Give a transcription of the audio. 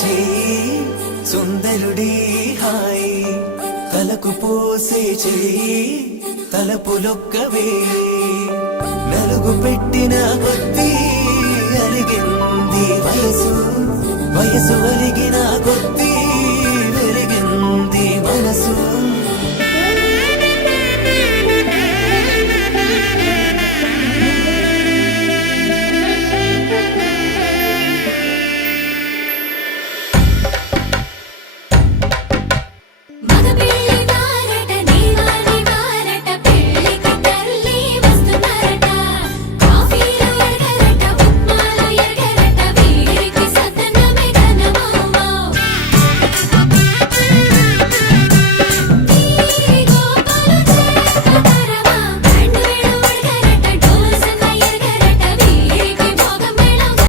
చేయి సుందరుడి హాయి తలకు పోసే చేయి తలపులొక్కవే నలుగు పెట్టిన కొద్దీ అలిగింది వయసు వయసు ఒలిగిన కొద్దీ వెలిగింది మనసు